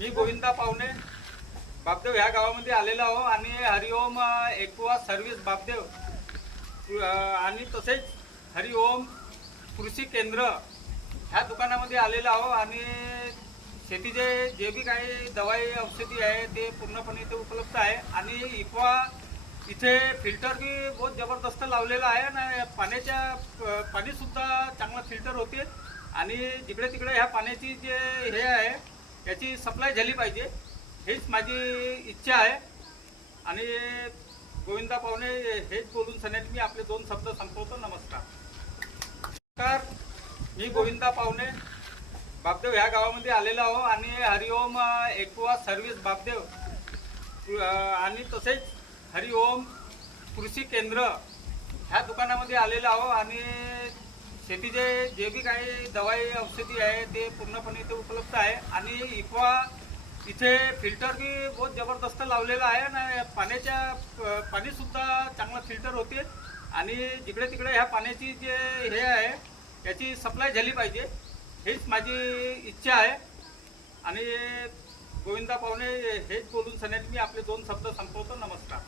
मी गोविंदा पावणे बापदेव ह्या गावामध्ये आलेलो आहो आणि हरिओम एक्वा सर्व्हिस बापदेव आणि तसेच हरिओम कृषी केंद्र ह्या दुकानामध्ये आलेलो आहो आणि शेतीचे जे बी काही दवाई औषधी आहे ते पूर्णपणे इथे उपलब्ध आहे आणि इक्वा इथे फिल्टर बी बहुत जबरदस्त लावलेलं आहे आणि पाणीसुद्धा चांगलं फिल्टर होते आणि जिकडे तिकडे ह्या पाण्याची जे हे आहे याची सप्लाय झाली पाहिजे हेच माझी इच्छा आहे। आणि गोविंदा पावणे हेच बोलून सनेट मी आपले दोन शब्द संपवतो। नमस्कार, मी गोविंदा पावणे बापदेव ह्या गावामध्ये आलेलो आहो आणि हरिओम एक्वा सर्व्हिस बापदेव आणि तसेच हरिओम कृषी केंद्र ह्या दुकानामध्ये आलेलो आहो आणि शेतीचे जे बी काही दवाई औषधी आहे ते पूर्णपणे इथे उपलब्ध आहे आणि इक्वा इथे फिल्टर बी बहुत जबरदस्त लावलेलं आहे आणि पाणीसुद्धा चांगलं फिल्टर होते आणि जिकडे तिकडे ह्या पाण्याची जे हे आहे याची सप्लाय झाली पाहिजे हेच माझी इच्छा आहे। आणि गोविंदा पावणे हेच बोलून सनेट मी आपले दोन शब्द संपवतो। नमस्कार।